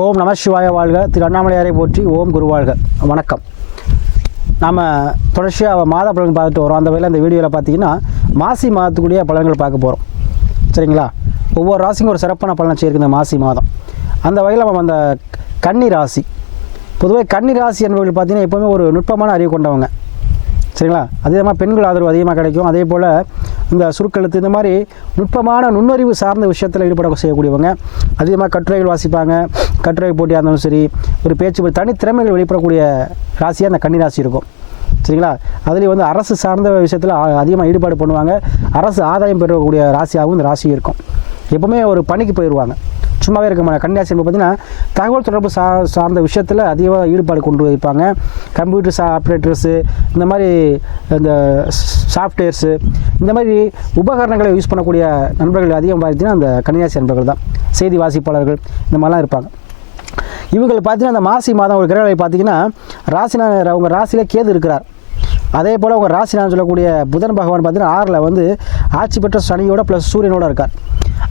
ஓம் நம சிவாய வாழ்க. திரு அண்ணாமலையாரை போற்றி ஓம் குரு வாழ்க. வணக்கம். நாம் தொடர்ச்சியாக மாத பலன்கள் பார்த்துட்டு வரோம். அந்த வகையில் அந்த வீடியோவில் பார்த்தீங்கன்னா மாசி மாதத்துக்குரிய பலன்கள் பார்க்க போகிறோம் சரிங்களா? ஒவ்வொரு ராசிக்கும் ஒரு சிறப்பான பலன் வச்சிருக்கு இந்த மாசி மாதம். அந்த வகையில் நம்ம அந்த கன்னி ராசி. பொதுவாக கன்னி ராசி என்பவர்கள் பார்த்தீங்கன்னா எப்போவுமே ஒரு நுட்பமான அறிவு கொண்டவங்க. சரிங்களா? அதே மாதிரி பெண்கள் ஆதரவு அதிகமாக கிடைக்கும். அதே போல் இந்த சுருக்கெழுத்து இந்த மாதிரி நுட்பமான நுண்ணறிவு சார்ந்த விஷயத்தில் ஈடுபட செய்யக்கூடியவங்க. அதிகமாக கட்டுரைகள் வாசிப்பாங்க. கட்டுரை போட்டியாக இருந்தாலும் சரி ஒரு பேச்சு தனித்திறமைகள் வெளிப்படக்கூடிய ராசியாக அந்த கன்னி ராசி இருக்கும். சரிங்களா? அதுலேயும் வந்து அரசு சார்ந்த விஷயத்தில் அதிகமாக ஈடுபாடு பண்ணுவாங்க. அரசு ஆதாயம் பெறக்கூடிய ராசியாகவும் இந்த ராசி இருக்கும். எப்பவுமே ஒரு பணிக்கு போயிடுவாங்க சும்மாவே இருக்க மாட்டாங்க. கன்னிராசி பார்த்தீங்கன்னா தகவல் தொடர்பு சா சார்ந்த விஷயத்தில் அதிகமாக ஈடுபாடு கொண்டு வைப்பாங்க கம்ப்யூட்டர் சா ஆப்ரேட்டர்ஸு இந்த மாதிரி இந்த சாஃப்ட்வேர்ஸு இந்த மாதிரி உபகரணங்களை யூஸ் பண்ணக்கூடிய நண்பர்கள் அதிகம் பார்த்தீங்கன்னா அந்த கன்னிராசி நண்பர்கள் தான். செய்தி வாசிப்பாளர்கள் இந்த மாதிரிலாம் இருப்பாங்க. இவங்க பார்த்தீங்கன்னா அந்த மாசி மாதம் ஒரு கிரகங்களை பார்த்தீங்கன்னா ராசினா அவங்க ராசியில் கேது இருக்கிறார். அதே போல் அவங்க ராசினான்னு சொல்லக்கூடிய புதன் பகவான் பார்த்தீங்கன்னா ஆறில் வந்து ஆட்சி பெற்ற சனியோட ப்ளஸ் சூரியனோட இருக்கார்.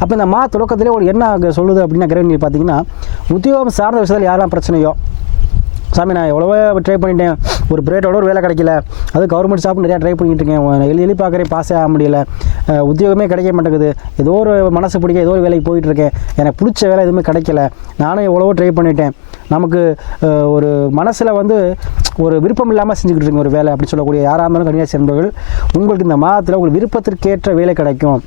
அப்போ இந்த மா தொடக்கத்திலே ஒரு என்ன சொல்லுது அப்படின்னா கிரகங்கள் பார்த்தீங்கன்னா உத்தியோகம் சார்ந்த விஷயத்தில் யாரெல்லாம் பிரச்சனையோ சாமி நான் எவ்வளோவோ ட்ரை பண்ணிட்டேன். ஒரு பிரேட்டோட ஒரு வேலை கிடைக்கல. அது கவர்மெண்ட் ஜாப் நிறையா ட்ரை பண்ணிகிட்டு இருக்கேன். எழுதி எழுதி எலி பார்க்குறேன் பாஸே ஆக முடியல. உத்தியோகமே கிடைக்க மாட்டேங்குது. ஏதோ ஒரு மனசு பிடிக்க ஏதோ ஒரு வேலைக்கு போயிட்டுருக்கேன் எனக்கு பிடிச்ச வேலை எதுவுமே கிடைக்கல. நானும் எவ்வளவோ ட்ரை பண்ணிட்டேன். நமக்கு ஒரு மனசில் வந்து ஒரு விருப்பம் இல்லாமல் செஞ்சுக்கிட்டு இருக்கேன் ஒரு வேலை அப்படின்னு சொல்லக்கூடிய யாராக இருந்தாலும் கன்னியாசி என்பவர்கள் உங்களுக்கு இந்த மாதத்தில் உங்களுக்கு விருப்பத்திற்கேற்ற வேலை கிடைக்கும்.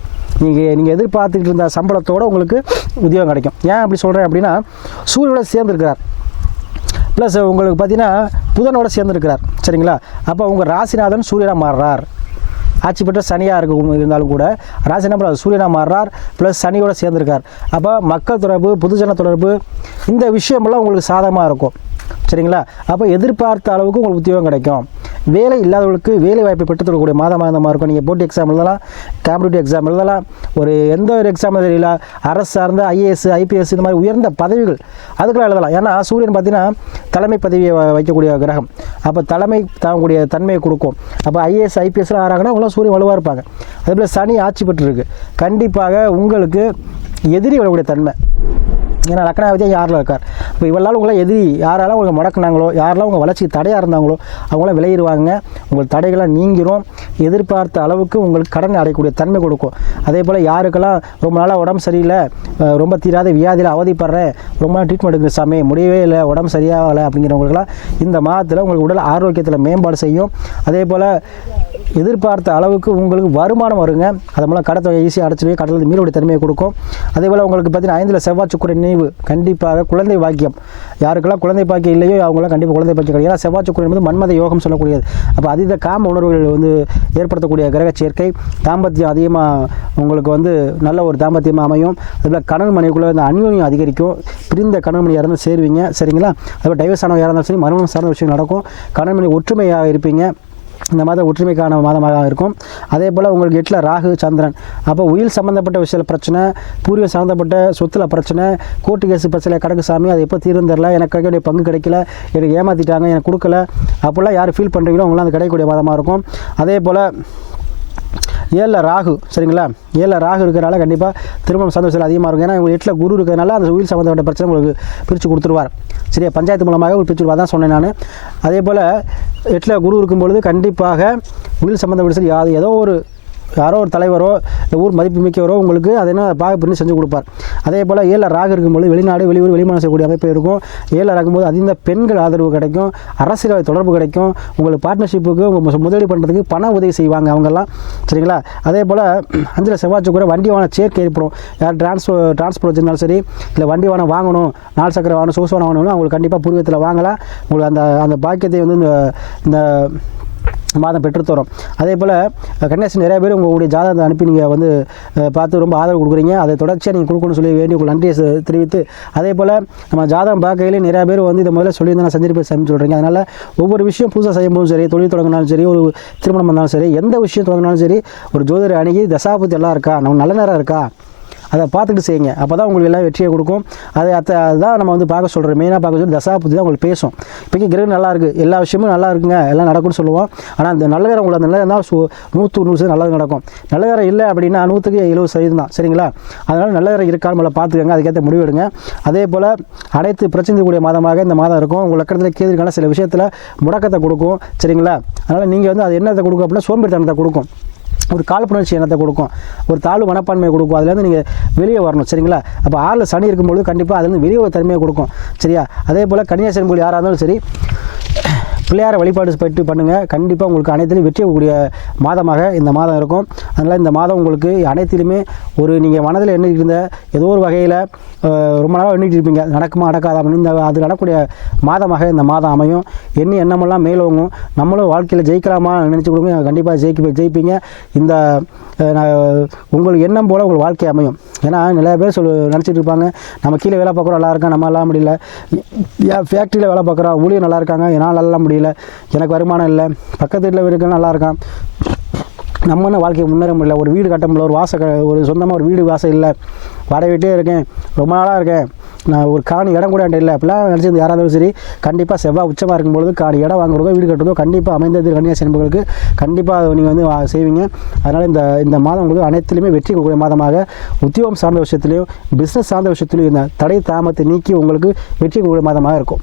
நீங்கள் நீங்கள் எதிர்பார்த்துக்கிட்டு இருந்த சம்பளத்தோடு உங்களுக்கு உத்தியோகம் கிடைக்கும். ஏன் அப்படி சொல்கிறேன் அப்படின்னா சூரியனோட சேர்ந்துருக்கிறார். ப்ளஸ் உங்களுக்கு பார்த்தீங்கன்னா புதனோட சேர்ந்துருக்கிறார். சரிங்களா? அப்போ உங்கள் ராசிநாதன் சூரியனாக மாறுறார். ஆட்சி பெற்ற சனியாக இருக்க இருந்தாலும் கூட. ராசி நம்பர் சூரியனாக மாறுறார் ப்ளஸ் சனியோட சேர்ந்துருக்கார். அப்போ மக்கள் தொடர்பு பொதுஜன தொடர்பு இந்த விஷயமெல்லாம் உங்களுக்கு சாதகமாக இருக்கும். சரிங்களா? அப்போ எதிர்பார்த்த அளவுக்கு உங்களுக்கு உத்தியோகம் கிடைக்கும். வேலை இல்லாதவர்களுக்கு வேலை வாய்ப்பை பெற்றுத் தரக்கூடிய மாத மாதமாக இருக்கும். நீங்கள் போட்டி எக்ஸாம் எழுதலாம் காம்படிட்டிவ் எக்ஸாம் எழுதலாம் ஒரு எந்த ஒரு எக்ஸாம் தெரியல அரசு சார்ந்த ஐஏஎஸ் ஐபிஎஸ் இந்த மாதிரி உயர்ந்த பதவிகள் அதுக்கெல்லாம் எழுதலாம். ஏன்னா சூரியன் பார்த்தீங்கன்னா தலைமை பதவியை வ- வைக்கக்கூடிய கிரகம். அப்போ தலைமை தாங்கக்கூடிய தன்மையை கொடுக்கும். அப்போ ஐஏஎஸ் ஐபிஎஸ்லாம் ஆறாங்கன்னா அவங்களாம் சூரியன் வலுவாக இருப்பாங்க. அதேபோல் சனி ஆட்சி பெற்றிருக்கு. கண்டிப்பாக உங்களுக்கு எதிரி வரக்கூடிய தன்மை. ஏன்னா லக்னாவதியாக யாரில் இருக்கார். இப்போ இவளால் உங்களை எதிரி யாரெல்லாம் உங்களை முடக்குனாங்களோ யாரெல்லாம் உங்கள் வளர்ச்சிக்கு தடையாக இருந்தாங்களோ அவங்களாம் விளையிடுவாங்க உங்கள் தடைகளாக நீங்கிரும். எதிர்பார்த்த அளவுக்கு உங்களுக்கு கடன் அடையக்கூடிய தன்மை கொடுக்கும். அதே போல் யாருக்கெல்லாம் ரொம்ப நாளாக உடம்பு சரியில்லை ரொம்ப தீராத வியாதியில் அவதிப்படுறேன் ரொம்ப நாள் ட்ரீட்மெண்ட் எடுக்கிற சாமி முடியவே இல்லை உடம்பு சரியாகலை அப்படிங்கிறவங்களுக்குலாம் இந்த மாதத்தில் உங்களுக்கு உடல் ஆரோக்கியத்தில் மேம்பாடு செய்யும். அதே போல் எதிர்பார்த்த அளவுக்கு உங்களுக்கு வருமானம் வருங்க. அது மூலம் கடத்தொகை ஈஸியாக அடைச்சிடுவே கடலில் மீறுடைய தன்மையை கொடுக்கும். அதே போல் உங்களுக்கு பார்த்தீங்கன்னா ஐந்தில் செவ்வாய் சுக்கிர நினைவு கண்டிப்பாக குழந்தை வாக்கியம் பாக்கியம் யாருக்கெல்லாம் குழந்தை பாக்கியம் இல்லையோ அவங்களாம் கண்டிப்பாக குழந்தை பாக்கியம் கிடையாது. ஏன்னா செவ்வாய் சுக்கிரன் என்பது மன்மத யோகம் சொல்லக்கூடியது. அப்போ அதீத காம உணர்வுகள் வந்து ஏற்படுத்தக்கூடிய கிரக சேர்க்கை. தாம்பத்தியம் அதிகமாக உங்களுக்கு வந்து நல்ல ஒரு தாம்பத்தியமாக அமையும். அதில் கணவன் மனைவிக்குள்ளே இந்த அந்யோன்யம் அதிகரிக்கும். பிரிந்த கணவன் மணி யாரும் சேருவீங்க. சரிங்களா? அதுபோல் டைவர்ஸ் ஆனவங்க யாராக இருந்தாலும் சரி மரணம் சார்ந்த விஷயம் நடக்கும். கணவன் மணி ஒற்றுமையாக இருப்பீங்க. இந்த மாதம் ஒற்றுமைக்கான மாதமாக இருக்கும். அதே போல் உங்களுக்கு எட்டில் ராகு சந்திரன். அப்போ உயிர் சம்மந்தப்பட்ட விஷயத்தில் பிரச்சனை பூர்வீகம் சம்மந்தப்பட்ட சொத்துல பிரச்சனை கோர்ட்டு கேஸ் பிரச்சனை கிடக்கு சாமி அது எப்போ தீர்ந்து தரல எனக்கு கிடைக்க பங்கு கிடைக்கல. எனக்கு ஏமாற்றிட்டாங்க எனக்கு கொடுக்கல. அப்போல்லாம் யார் ஃபீல் பண்ணுறீங்களோ அவங்களாம் அது கிடைக்கக்கூடிய மாதமாக இருக்கும். அதே போல் ஏழில் ராகு சரிங்களா? ஏழில் ராகு இருக்கிறனால கண்டிப்பாக திருமணம் சந்தோஷத்தில் அதிகமாக இருக்கும். ஏன்னா உங்கள் எட்டில் குரு இருக்கிறனால அந்த உயிர் சம்மந்தப்பட்ட பிரச்சனை உங்களுக்கு பிரித்து கொடுத்துருவார். சரியா? பஞ்சாயத்து மூலமாக ஒரு பிரித்து தான் சொன்னேன் நான். அதே போல் எட்டில் குரு இருக்கும்பொழுது கண்டிப்பாக உயிர் சம்மந்தப்பட்ட சரி யாது ஏதோ ஒரு யாரோ ஒரு தலைவரோ இல்லை ஊர் மதிப்பு மிக்கவரோ உங்களுக்கு அதை என்ன பாக பண்ணி செஞ்சு கொடுப்பார். அதே போல் ஏழில் ராகு இருக்கும்போது வெளிநாடு வெளியூர் வெளிமானம் செய்யக்கூடிய அமைப்பு இருக்கும். ஏழில் ராகும்போது அதிக பெண்கள் ஆதரவு கிடைக்கும் அரசியல் தொடர்பு கிடைக்கும். உங்களுக்கு பார்ட்னர்ஷிப்புக்கு உங்கள் முதலீடு பண்ணுறதுக்கு பண உதவி செய்வாங்க அவங்கெல்லாம். சரிங்களா? அதே போல் அஞ்சில் செவ்வாய்ச்சி கூட வண்டி வாகன சேர்க்கை ஏற்படும். யார் டிரான்ஸ்போ டிரான்ஸ்போர்ட் வச்சிருந்தாலும் சரி இல்லை வண்டி வாகனம் வாங்கணும் நாலு சக்கர வாகனம் சொகுசு வாகனம் வாங்கணும் அவங்களுக்கு கண்டிப்பாக பூர்வீகத்தில் வாங்கலாம். உங்களுக்கு அந்த அந்த பாக்கியத்தை வந்து இந்த இந்த மாதம் பெற்றுத்தரோம். அதே போல் கன்னியாசி நிறைய பேர் உங்களுடைய ஜாதகத்தை அனுப்பி நீங்கள் வந்து பார்த்து ரொம்ப ஆதரவு கொடுக்குறீங்க. அதை தொடர்ச்சியாக நீங்கள் கொடுக்கணும்னு சொல்லி வேண்டி உங்களுக்கு நன்றியை தெரிவித்து அதே போல் நம்ம ஜாதகம் பார்க்கையிலே நிறைய பேர் வந்து இதை முதல்ல சொல்லியிருந்தா நான் செஞ்சிருப்பேன் சமைச்சு சொல்கிறீங்க அதனால் ஒவ்வொரு விஷயம் புதுசாக செய்யும்போதும் சரி தொழில் தொடங்கினாலும் சரி ஒரு திருமணம் பண்ணாலும் சரி எந்த விஷயம் தொடங்கினாலும் சரி ஒரு ஜோதிடர் அணுகி தசாபுத்தி எல்லாம் இருக்கா? நம்ம நல்ல நேரம் இருக்கா? அதை பார்த்துட்டு செய்யுங்க. அப்போ தான் உங்களுக்கு எல்லாம் வெற்றியை கொடுக்கும். அதை அத்தை அதுதான் நம்ம வந்து பார்க்க சொல்கிறோம் மெயினாக பார்க்க சொல்லி தசா புத்தி தான் உங்களுக்கு பேசும். இப்போக்கி கிரகம் நல்லா இருக்குது எல்லா விஷயமும் நல்லா இருக்குங்க. எல்லாம் நடக்கும்னு சொல்லுவோம். ஆனால் அந்த நல்ல நேரம் உங்களுக்கு அந்த நல்ல நேரம் நூற்று சு நூறு சதவீதம் நல்லது நடக்கும். நல்ல நேரம் இல்லை அப்படின்னா நூற்றுக்கு எழுபது சதவீதம் தான். சரிங்களா? அதனால் நல்ல நேரம் இருக்கான்னு முதல்ல பார்த்துக்கோங்க. அதுக்கேற்ற முடிவு எடுங்க. அதே போல் அனைத்து பிரச்சனைக்கூடிய மாதமாக இந்த மாதம் இருக்கும். உங்கள் லக்கணத்தில் கேதிருக்கான சில விஷயத்தில் முடக்கத்தை கொடுக்கும். சரிங்களா? அதனால் நீங்கள் வந்து அது என்னத்தை கொடுக்கும் அப்படின்னா சோம்பேறித்தனத்தை கொடுக்கும். ஒரு காழ்ப்புணர்ச்சி எண்ணத்தை கொடுக்கும். ஒரு தாழ்வு மனப்பான்மையை கொடுக்கும். அதுலேருந்து நீங்கள் வெளியே வரணும் சரிங்களா? அப்போ ஆறில் சனி இருக்கும்பொழுது கண்டிப்பாக அதுலேருந்து வெளியே ஒரு தன்மையை கொடுக்கும் சரியா? அதே போல் கன்னியாசன் யாராக இருந்தாலும் சரி பிள்ளையார வழிபாடு போயிட்டு பண்ணுங்கள் கண்டிப்பாக உங்களுக்கு அனைத்திலும் வெற்றி கூடிய மாதமாக இந்த மாதம் இருக்கும். அதனால் இந்த மாதம் உங்களுக்கு அனைத்திலுமே ஒரு நீங்கள் மனதில் எண்ணிட்டு இருந்த ஏதோ ஒரு வகையில் ரொம்ப நாளாக எண்ணிட்டு இருப்பீங்க. நடக்குமா நடக்காதா அப்படின்னு இந்த அது நடக்கக்கூடிய மாதமாக இந்த மாதம் அமையும். எண்ணி எண்ணமெல்லாம் மேலோங்கும். நம்மளும் வாழ்க்கையில் ஜெயிக்கலாமா நினச்சி கொடுங்க கண்டிப்பாக ஜெயிக்க ஜெயிப்பீங்க. இந்த நான் உங்களுக்கு எண்ணம் போல் உங்கள் வாழ்க்கை அமையும். ஏன்னா நிறைய பேர் சொல் நினச்சிட்டு இருப்பாங்க நம்ம கீழே வேலை பார்க்குறோம் நல்லா இருக்கோம் நம்ம எல்லாம் முடியல ஃபேக்ட்ரியில் வேலை பார்க்குறோம் ஊழியர் நல்லா இருக்காங்க என்னால் நல்லா முடியல. எனக்கு வருமானம் இல்லை. பக்கத்து வீட்டில் இருக்க நல்லா இருக்கான் நம்ம என்ன வாழ்க்கையை முன்னேற முடியல? ஒரு வீடு கட்ட முடியல. ஒரு வாச க ஒரு சொந்தமாக ஒரு வீடு வாசம் இல்லை. வாடகை வீட்டே இருக்கேன். ரொம்ப நாளாக இருக்கேன். நான் ஒரு காணி இடம் கூட என்கிட்ட இல்லை. அப்படிலாம் நினச்சிருந்து யாராக இருந்தாலும் சரி கண்டிப்பாக செவ்வாய் உச்சமாக இருக்கும்பொழுது காணி இடம் வாங்குறதோ வீடு கட்டுறதோ கண்டிப்பாக அமைந்தது கன்னியாசி என்பவர்களுக்கு கண்டிப்பாக நீங்கள் வந்து செய்வீங்க. அதனால் இந்த இந்த மாதம் உங்களுக்கு அனைத்துலேயுமே வெற்றி கொடுக்கக்கூடிய மாதமாக உத்தியோகம் சார்ந்த விஷயத்துலையும் பிஸ்னஸ் சார்ந்த விஷயத்துலையும் இந்த தடை தாமத்தை நீக்கி உங்களுக்கு வெற்றி கொடுக்கக்கூடிய மாதமாக இருக்கும்.